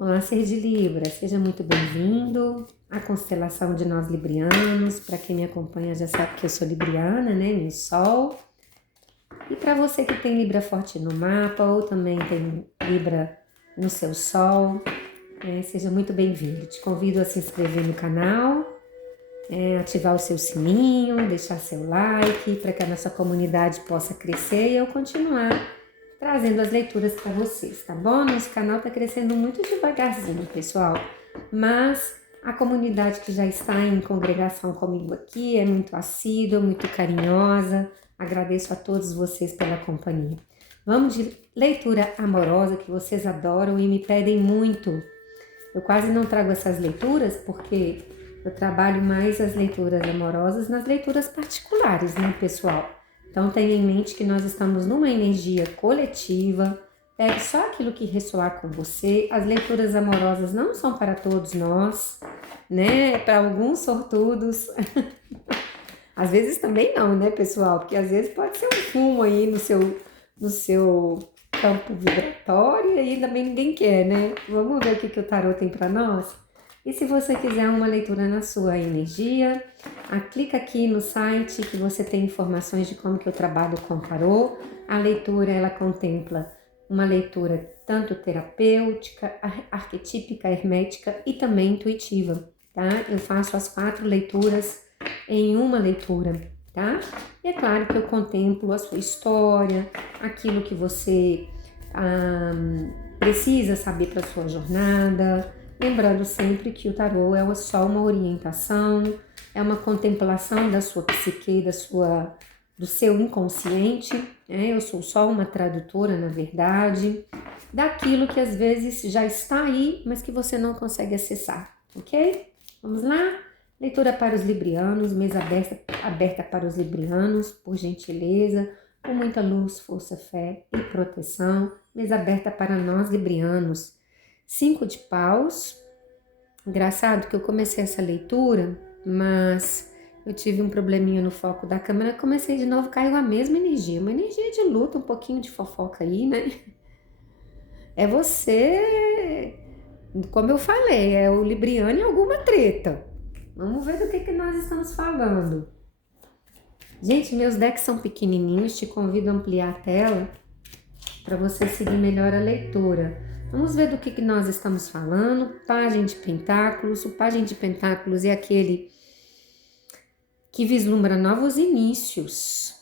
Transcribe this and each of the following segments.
Olá, ser de Libra, seja muito bem-vindo à constelação de nós librianos. Para quem me acompanha já sabe que eu sou libriana, né? Meu Sol. E para você que tem Libra forte no mapa ou também tem Libra no seu Sol, seja muito bem-vindo. Te convido a se inscrever no canal, ativar o seu sininho, deixar seu like para que a nossa comunidade possa crescer e eu continuar trazendo as leituras para vocês, tá bom? Nosso canal está crescendo muito devagarzinho, pessoal, mas a comunidade que já está em congregação comigo aqui é muito assídua, muito carinhosa. Agradeço a todos vocês pela companhia. Vamos de leitura amorosa que vocês adoram e me pedem muito. Eu quase não trago essas leituras porque eu trabalho mais as leituras amorosas nas leituras particulares, né, pessoal? Então tenha em mente que nós estamos numa energia coletiva. Pegue só aquilo que ressoar com você. As leituras amorosas não são para todos nós, né? Para alguns sortudos. Às vezes também não, né, pessoal? Porque às vezes pode ser um fumo aí no seu campo vibratório e aí também ninguém quer, né? Vamos ver o que o tarô tem para nós? E se você quiser uma leitura na sua energia, clica aqui no site que você tem informações de como que eu trabalho com tarô. A leitura, ela contempla uma leitura tanto terapêutica, arquetípica, hermética e também intuitiva, tá? Eu faço as 4 leituras em uma leitura, tá? E é claro que eu contemplo a sua história, aquilo que você precisa saber para sua jornada. Lembrando sempre que o tarô é só uma orientação, é uma contemplação da sua psique, do seu inconsciente, né? Eu sou só uma tradutora, na verdade, daquilo que às vezes já está aí, mas que você não consegue acessar, ok? Vamos lá? Leitura para os librianos, mesa aberta para os librianos, por gentileza, com muita luz, força, fé e proteção. Mesa aberta para nós librianos. 5 de paus. Engraçado que eu comecei essa leitura, mas eu tive um probleminha no foco da câmera, comecei de novo, caiu a mesma energia, uma energia de luta, um pouquinho de fofoca aí, né? É você, como eu falei, é o libriano em alguma treta. Vamos ver do que nós estamos falando. Gente, meus decks são pequenininhos, te convido a ampliar a tela para você seguir melhor a leitura. Vamos ver do que nós estamos falando. Pajem de Pentáculos. O Pajem de Pentáculos é aquele que vislumbra novos inícios.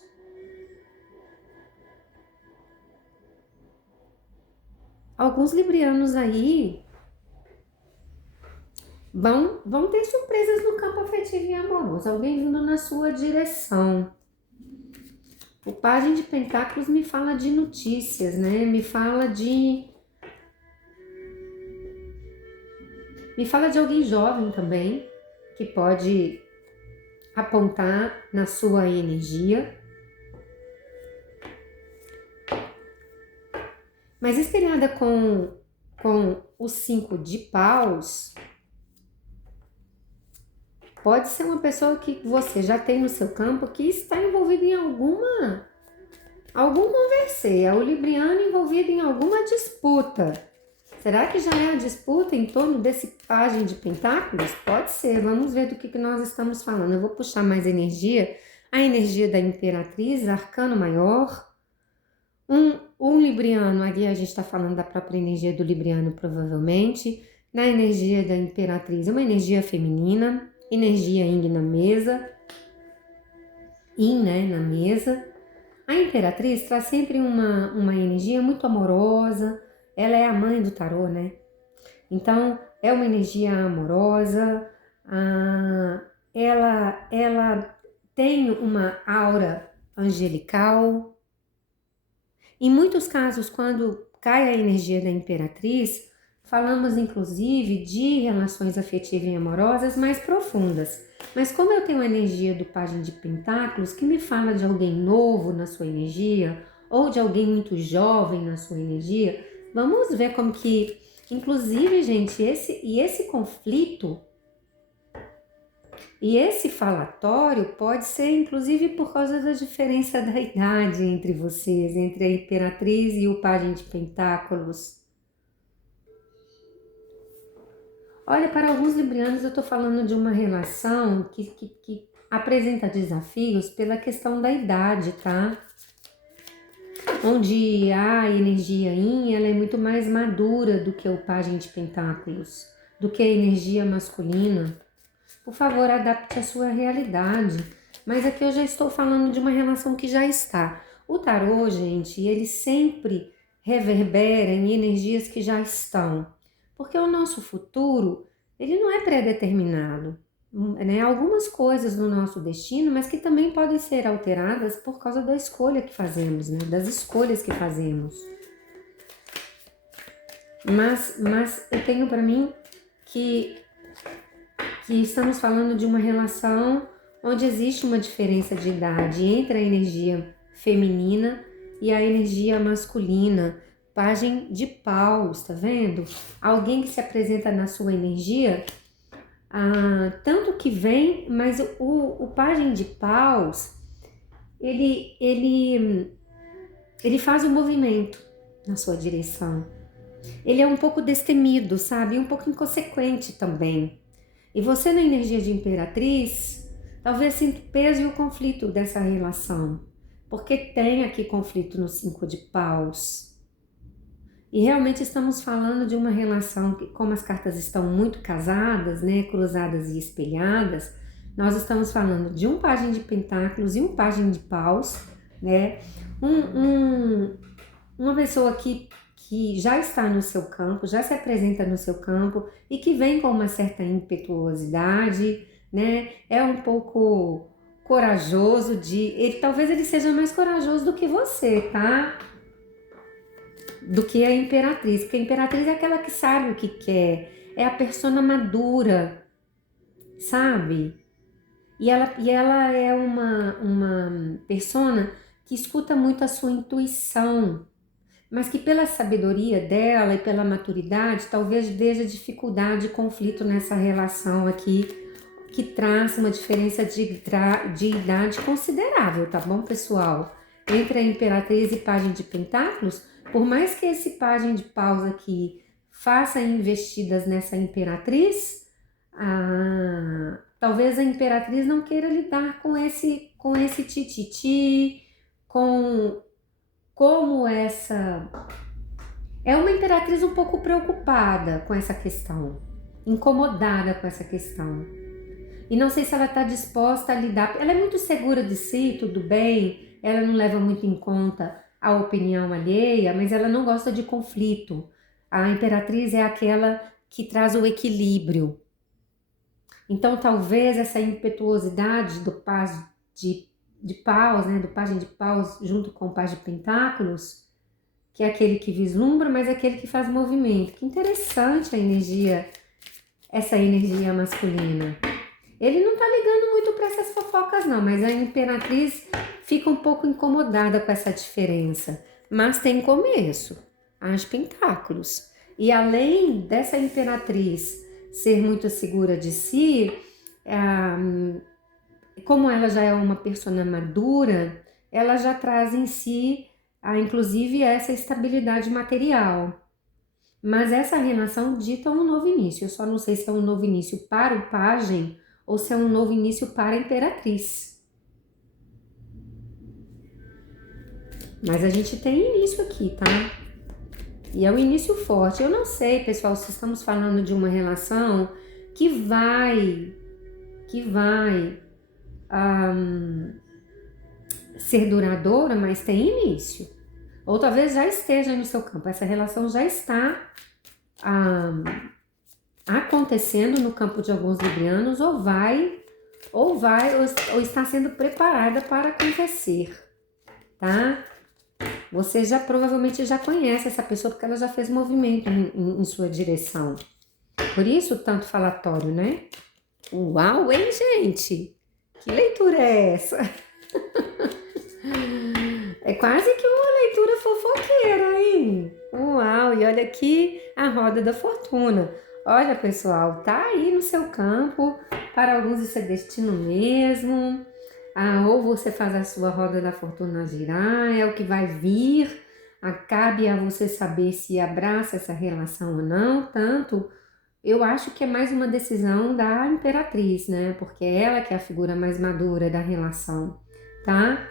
Alguns librianos aí vão ter surpresas no campo afetivo e amoroso. Alguém vindo na sua direção. O Pajem de Pentáculos me fala de notícias, né? Me fala de alguém jovem também, que pode apontar na sua energia. Mas espelhada com os 5 de paus, pode ser uma pessoa que você já tem no seu campo que está envolvida em algum conversê, é o libriano envolvido em alguma disputa. Será que já é a disputa em torno desse Pajem de Pentáculos? Pode ser, vamos ver do que nós estamos falando. Eu vou puxar mais energia, a energia da Imperatriz, Arcano Maior. Um libriano, ali a gente está falando da própria energia do libriano, provavelmente. Na energia da Imperatriz, uma energia feminina, energia Yin na mesa. Yin, né, na mesa. A Imperatriz traz sempre uma energia muito amorosa. Ela é a mãe do tarô, né? Então, é uma energia amorosa, ela tem uma aura angelical. Em muitos casos, quando cai a energia da Imperatriz, falamos inclusive de relações afetivas e amorosas mais profundas. Mas como eu tenho a energia do Pajem de Pentáculos, que me fala de alguém novo na sua energia, ou de alguém muito jovem na sua energia, vamos ver como que, inclusive, gente, esse conflito e esse falatório pode ser, inclusive, por causa da diferença da idade entre vocês, entre a Imperatriz e o Pajem de Pentáculos. Olha, para alguns librianos eu tô falando de uma relação que apresenta desafios pela questão da idade, tá? Onde a energia Yin, ela é muito mais madura do que o Pajem de Pentáculos, do que a energia masculina. Por favor, adapte a sua realidade. Mas aqui eu já estou falando de uma relação que já está. O tarô, gente, ele sempre reverbera em energias que já estão. Porque o nosso futuro, ele não é pré-determinado. Né? Algumas coisas no nosso destino, mas que também podem ser alteradas por causa da escolha que fazemos, né? Das escolhas que fazemos. Mas eu tenho para mim que estamos falando de uma relação onde existe uma diferença de idade entre a energia feminina e a energia masculina. Pajem de paus, tá vendo? Alguém que se apresenta na sua energia, tanto que vem, mas o pajem de paus, ele faz um movimento na sua direção. Ele é um pouco destemido, sabe? E um pouco inconsequente também. E você na energia de imperatriz, talvez sinta o peso e o conflito dessa relação. Porque tem aqui conflito no 5 de paus. E realmente estamos falando de uma relação que, como as cartas estão muito casadas, né, cruzadas e espelhadas, nós estamos falando de um pajem de pentáculos e um pajem de paus, né? Uma pessoa que já está no seu campo, já se apresenta no seu campo e que vem com uma certa impetuosidade, né? É um pouco corajoso talvez ele seja mais corajoso do que você, tá? Do que a imperatriz, porque a imperatriz é aquela que sabe o que quer, é a persona madura, sabe? E ela é uma persona que escuta muito a sua intuição, mas que pela sabedoria dela e pela maturidade, talvez veja dificuldade e conflito nessa relação aqui, que traz uma diferença de idade considerável, tá bom, pessoal? Entre a imperatriz e pajem de pentáculos, por mais que esse pajem de paus aqui faça investidas nessa imperatriz, talvez a imperatriz não queira lidar com esse tititi, como essa... É uma imperatriz um pouco preocupada com essa questão, incomodada com essa questão. E não sei se ela está disposta a lidar. Ela é muito segura de si, tudo bem, ela não leva muito em conta a opinião alheia, mas ela não gosta de conflito. A imperatriz é aquela que traz o equilíbrio. Então, talvez essa impetuosidade do pajem de paus, né, do pajem de paus junto com o pajem de pentáculos, que é aquele que vislumbra, mas é aquele que faz movimento. Que interessante essa energia masculina. Ele não tá ligando muito para essas fofocas não, mas a imperatriz fica um pouco incomodada com essa diferença. Mas tem começo, as pentáculos. E além dessa imperatriz ser muito segura de si, como ela já é uma persona madura, ela já traz em si, inclusive, essa estabilidade material. Mas essa relação dita um novo início. Eu só não sei se é um novo início para o pajem ou se é um novo início para a imperatriz. Mas a gente tem início aqui, tá? E é um início forte. Eu não sei, pessoal, se estamos falando de uma relação que vai ser duradoura, mas tem início. Ou talvez já esteja no seu campo. Essa relação já está acontecendo no campo de alguns librianos ou está sendo preparada para acontecer, tá? Você provavelmente já conhece essa pessoa porque ela já fez movimento em sua direção. Por isso, tanto falatório, né? Uau, hein, gente? Que leitura é essa? É quase que uma leitura fofoqueira, hein? Uau, e olha aqui a roda da fortuna. Olha, pessoal, tá aí no seu campo. Para alguns isso é destino mesmo. Ou você faz a sua roda da fortuna girar, é o que vai vir. Cabe a você saber se abraça essa relação ou não. Tanto eu acho que é mais uma decisão da imperatriz, né? Porque ela que é a figura mais madura da relação, tá?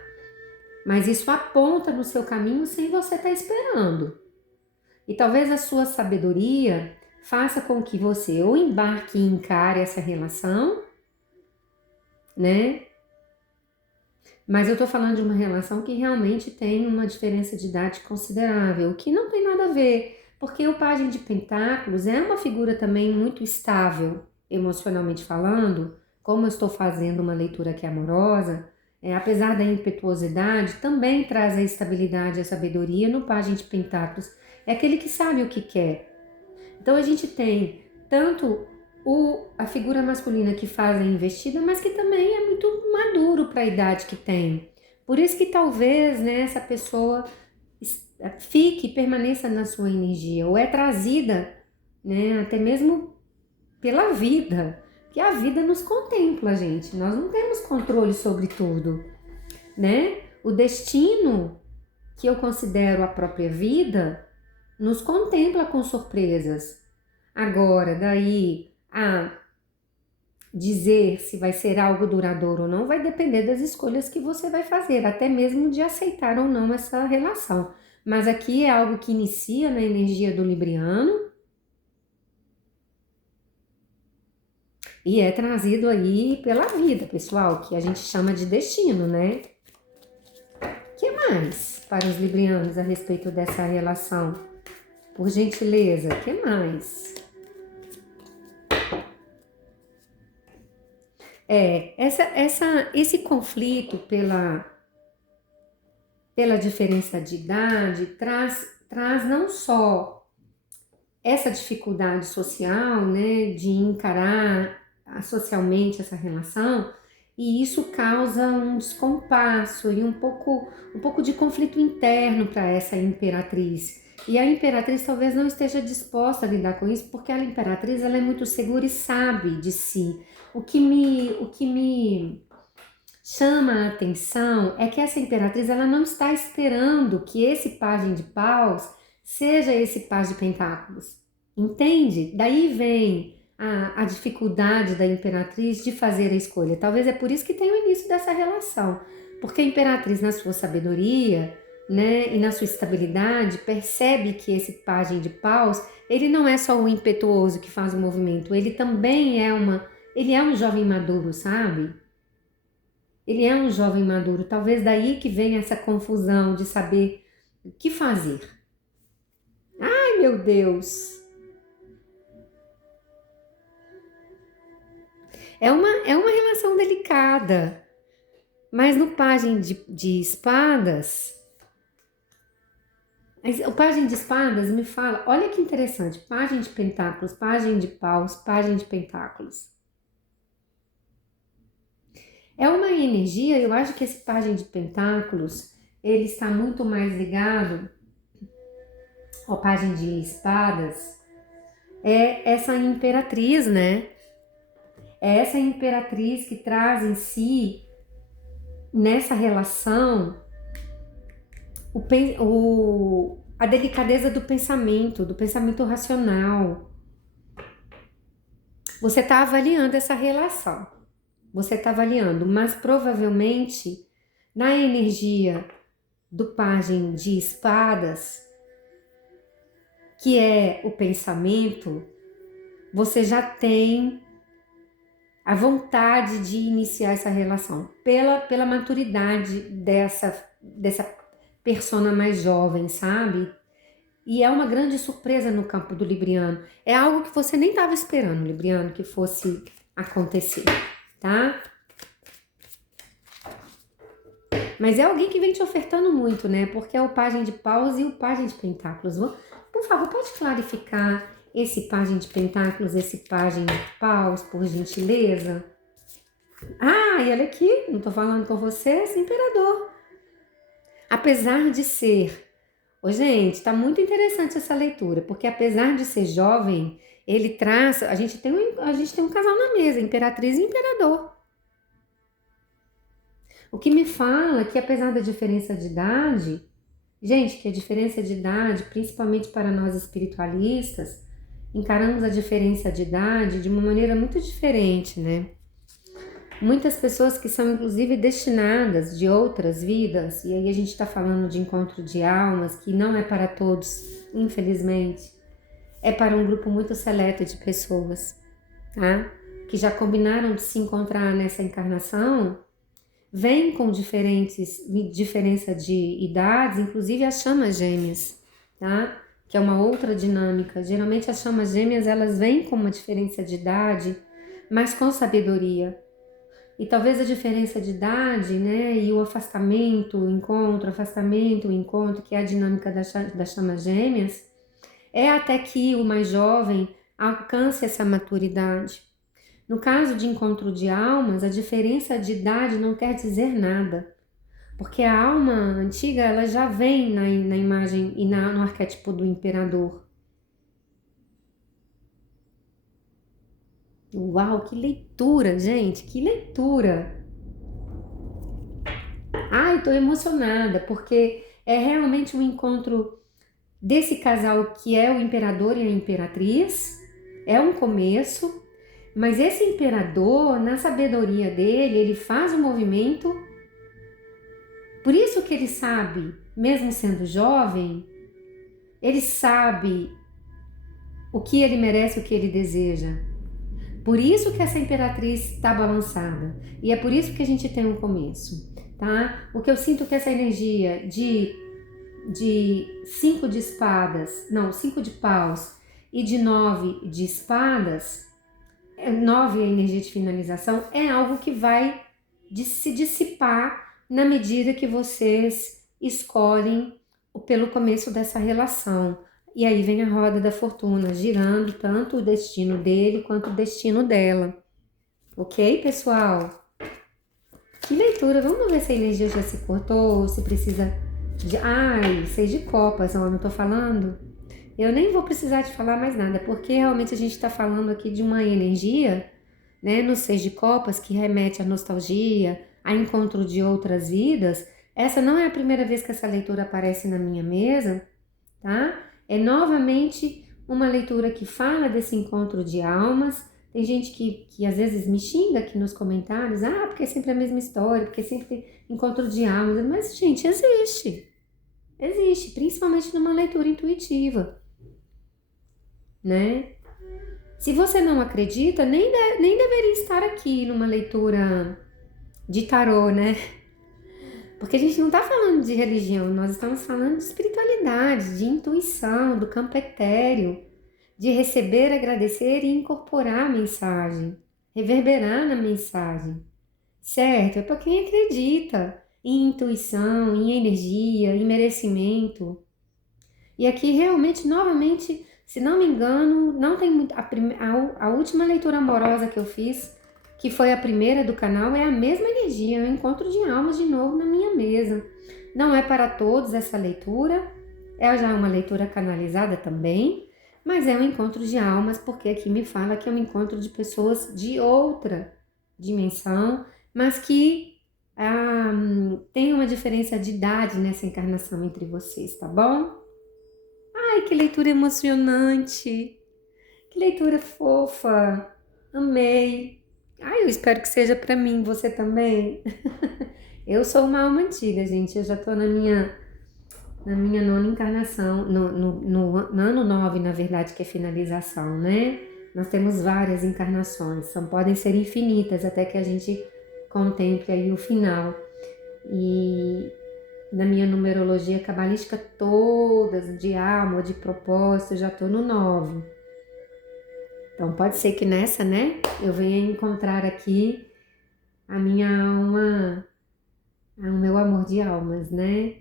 Mas isso aponta no seu caminho sem você estar esperando. E talvez a sua sabedoria faça com que você ou embarque e encare essa relação, né? Mas eu tô falando de uma relação que realmente tem uma diferença de idade considerável, que não tem nada a ver, porque o Pajem de Pentáculos é uma figura também muito estável, emocionalmente falando, como eu estou fazendo uma leitura aqui amorosa, apesar da impetuosidade, também traz a estabilidade e a sabedoria no Pajem de Pentáculos. É aquele que sabe o que quer. Então a gente tem tanto a figura masculina que faz a investida, mas que também é muito maduro para a idade que tem. Por isso que talvez, né, essa pessoa fique, permaneça na sua energia, ou é trazida, né, até mesmo pela vida, que a vida nos contempla, gente. Nós não temos controle sobre tudo, né? O destino, que eu considero a própria vida, nos contempla com surpresas. Agora, daí a dizer se vai ser algo duradouro ou não vai depender das escolhas que você vai fazer, até mesmo de aceitar ou não essa relação. Mas aqui é algo que inicia na energia do Libriano e é trazido aí pela vida, pessoal, que a gente chama de destino, né? O que mais para os librianos a respeito dessa relação? Por gentileza, o que mais? Esse conflito pela diferença de idade traz não só essa dificuldade social, né, de encarar socialmente essa relação, e isso causa um descompasso e um pouco de conflito interno para essa imperatriz. E a imperatriz talvez não esteja disposta a lidar com isso, porque a imperatriz ela é muito segura e sabe de si. O que me chama a atenção é que essa imperatriz ela não está esperando que esse pajem de paus seja esse pajem de pentáculos. Entende? Daí vem a dificuldade da imperatriz de fazer a escolha. Talvez é por isso que tem o início dessa relação. Porque a imperatriz, na sua sabedoria, né, e na sua estabilidade, percebe que esse pajem de paus, ele não é só o impetuoso que faz o movimento, ele também ele é um jovem maduro, sabe? Ele é um jovem maduro. Talvez daí que venha essa confusão de saber o que fazer. Ai, meu Deus! É uma relação delicada. Mas no pajem de espadas, o pajem de espadas me fala, olha que interessante, pajem de pentáculos, pajem de paus, pajem de pentáculos. É uma energia, eu acho que esse pajem de pentáculos, ele está muito mais ligado ao pajem de espadas, é essa imperatriz, né? É essa imperatriz que traz em si, nessa relação, a delicadeza do pensamento racional. Você está avaliando essa relação. Você está avaliando, mas provavelmente na energia do pajem de espadas, que é o pensamento, você já tem a vontade de iniciar essa relação pela maturidade dessa persona mais jovem, sabe? E é uma grande surpresa no campo do Libriano. É algo que você nem estava esperando, Libriano, que fosse acontecer, tá? Mas é alguém que vem te ofertando muito, né? Porque é o pajem de paus e o pajem de pentáculos. Por favor, pode clarificar esse pajem de pentáculos, esse pajem de paus, por gentileza? Ah, e olha aqui, não tô falando com você, esse imperador. Apesar de ser... Ô, gente, tá muito interessante essa leitura, porque apesar de ser jovem, ele traz... A gente tem um casal na mesa, imperatriz e imperador. O que me fala que apesar da diferença de idade... Gente, que a diferença de idade, principalmente para nós espiritualistas, encaramos a diferença de idade de uma maneira muito diferente, né? Muitas pessoas que são inclusive destinadas de outras vidas, e aí a gente está falando de encontro de almas, que não é para todos, infelizmente, é para um grupo muito seleto de pessoas, tá? Que já combinaram de se encontrar nessa encarnação, vêm com diferença de idades, inclusive as chamas gêmeas, tá? Que é uma outra dinâmica. Geralmente as chamas gêmeas, elas vêm com uma diferença de idade, mas com sabedoria. E talvez a diferença de idade, né, e o afastamento, o encontro, que é a dinâmica das chamas gêmeas, é até que o mais jovem alcance essa maturidade. No caso de encontro de almas, a diferença de idade não quer dizer nada, porque a alma antiga ela já vem na imagem e no arquétipo do imperador. Uau, que leitura, gente, que leitura! Ai, tô emocionada, porque é realmente um encontro desse casal que é o imperador e a imperatriz, é um começo, mas esse imperador, na sabedoria dele, ele faz um movimento, por isso que ele sabe, mesmo sendo jovem, ele sabe o que ele merece, o que ele deseja. Por isso que essa imperatriz está balançada. E é por isso que a gente tem um começo, tá? O que eu sinto que essa energia de 5 de espadas, não, 5 de paus e de 9 de espadas, 9 é a energia de finalização, é algo que vai se dissipar na medida que vocês escolhem pelo começo dessa relação. E aí vem a roda da fortuna, girando tanto o destino dele quanto o destino dela. Ok, pessoal? Que leitura! Vamos ver se a energia já se cortou, se precisa de... Ai, 6 de copas, ó, não tô falando? Eu nem vou precisar de falar mais nada, porque realmente a gente está falando aqui de uma energia, né, no 6 de copas, que remete à nostalgia, a encontro de outras vidas. Essa não é a primeira vez que essa leitura aparece na minha mesa, tá? É novamente uma leitura que fala desse encontro de almas. Tem gente que às vezes me xinga aqui nos comentários, porque é sempre a mesma história, porque é sempre encontro de almas. Mas, gente, existe. Existe, principalmente numa leitura intuitiva, né? Se você não acredita, nem deveria estar aqui numa leitura de tarô, né? Porque a gente não está falando de religião, nós estamos falando de espiritualidade, de intuição, do campo etéreo, de receber, agradecer e incorporar a mensagem, reverberar na mensagem, certo? É para quem acredita em intuição, em energia, em merecimento. E aqui realmente, novamente, se não me engano, não tem muito. A última leitura amorosa que eu fiz, que foi a primeira do canal, é a mesma energia, é um encontro de almas de novo na minha mesa. Não é para todos essa leitura, é já uma leitura canalizada também, mas é um encontro de almas, porque aqui me fala que é um encontro de pessoas de outra dimensão, mas que tem uma diferença de idade nessa encarnação entre vocês, tá bom? Ai, que leitura emocionante! Que leitura fofa! Amei! Ai, eu espero que seja para mim, você também. Eu sou uma alma antiga, gente. Eu já tô na minha nona encarnação, no ano 9, na verdade, que é finalização, né? Nós temos várias encarnações, podem ser infinitas até que a gente contemple aí o final. E na minha numerologia cabalística todas, de alma, de propósito, eu já tô no 9. Então pode ser que nessa, né, eu venha encontrar aqui a minha alma, o meu amor de almas, né?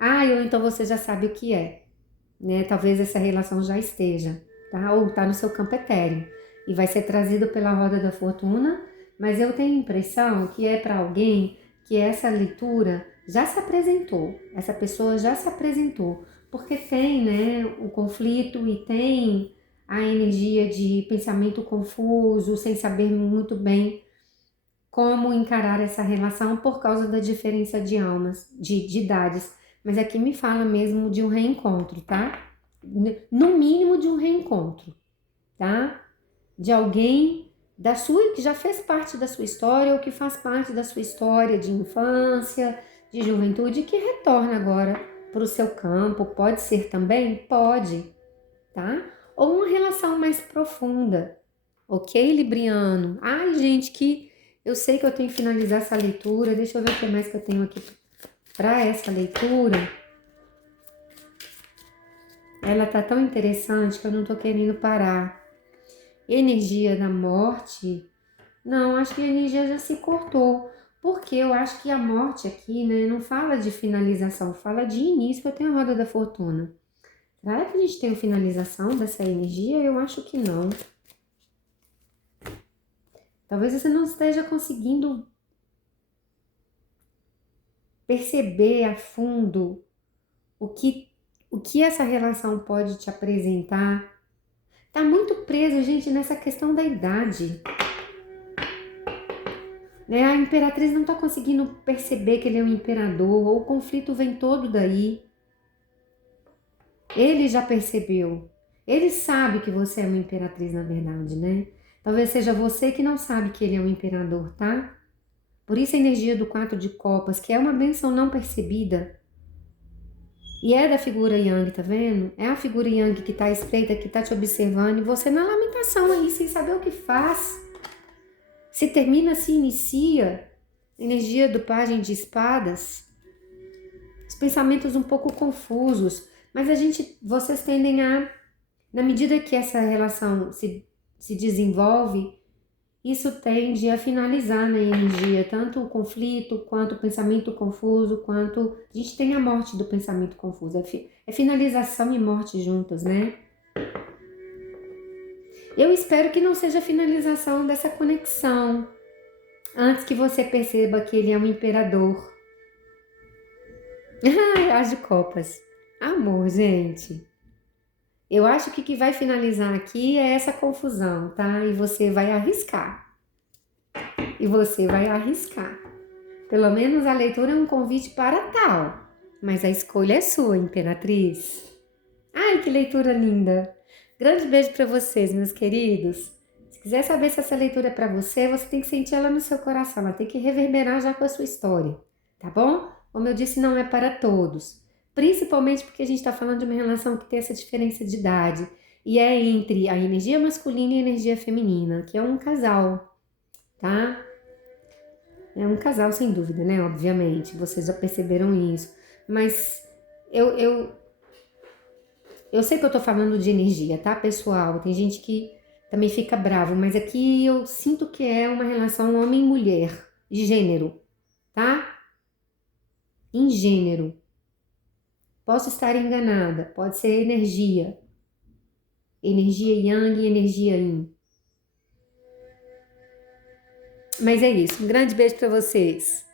Ou então você já sabe o que é, né? Talvez essa relação já esteja, tá? Ou tá no seu campo etéreo e vai ser trazido pela roda da fortuna, mas eu tenho a impressão que é para alguém que essa leitura já se apresentou, essa pessoa já se apresentou, porque tem, né, o conflito e tem a energia de pensamento confuso, sem saber muito bem como encarar essa relação por causa da diferença de almas, de idades. Mas aqui me fala mesmo de um reencontro, tá? no mínimo de um reencontro, tá? De alguém da sua, que já fez parte da sua história ou que faz parte da sua história de infância, de juventude, que retorna agora para o seu campo. Pode ser também? Pode, tá? Ou uma relação mais profunda, ok, Libriano? Ai, gente, que eu sei que eu tenho que finalizar essa leitura. Deixa eu ver o que mais que eu tenho aqui para essa leitura. Ela tá tão interessante que eu não tô querendo parar. Energia da morte. Não, acho que a energia já se cortou. Porque eu acho que a morte aqui, né, não fala de finalização, fala de início. Eu tenho a roda da fortuna. Será que a gente tem uma finalização dessa energia? Eu acho que não. Talvez você não esteja conseguindo perceber a fundo o que essa relação pode te apresentar. Tá muito preso, gente, nessa questão da idade. Né? A imperatriz não tá conseguindo perceber que ele é um imperador, ou o conflito vem todo daí. Ele já percebeu. Ele sabe que você é uma imperatriz, na verdade, né? Talvez seja você que não sabe que ele é um imperador, tá? Por isso a energia do 4 de copas, que é uma bênção não percebida. E é da figura Yang, tá vendo? É a figura Yang que tá espreita, que tá te observando, e você na lamentação aí, sem saber o que faz. Se termina, se inicia. Energia do Pajem de Espadas. Os pensamentos um pouco confusos. Mas vocês tendem a, na medida que essa relação se desenvolve, isso tende a finalizar na energia, tanto o conflito, quanto o pensamento confuso, quanto... A gente tem a morte do pensamento confuso, é finalização e morte juntas, né? Eu espero que não seja a finalização dessa conexão, antes que você perceba que ele é um imperador. As de copas. Amor, gente. Eu acho que o que vai finalizar aqui é essa confusão, tá? E você vai arriscar. Pelo menos a leitura é um convite para tal. Mas a escolha é sua, Imperatriz. Ai, que leitura linda. Grande beijo para vocês, meus queridos. Se quiser saber se essa leitura é para você, você tem que sentir ela no seu coração. Ela tem que reverberar já com a sua história, tá bom? Como eu disse, não é para todos. Principalmente porque a gente está falando de uma relação que tem essa diferença de idade. E é entre a energia masculina e a energia feminina, que é um casal, tá? É um casal, sem dúvida, né? Obviamente, vocês já perceberam isso. Mas eu sei que eu tô falando de energia, tá, pessoal? Tem gente que também fica bravo, mas aqui eu sinto que é uma relação homem-mulher, de gênero, tá? Em gênero. Posso estar enganada, pode ser energia. Energia yang e energia yin. Mas é isso, um grande beijo para vocês.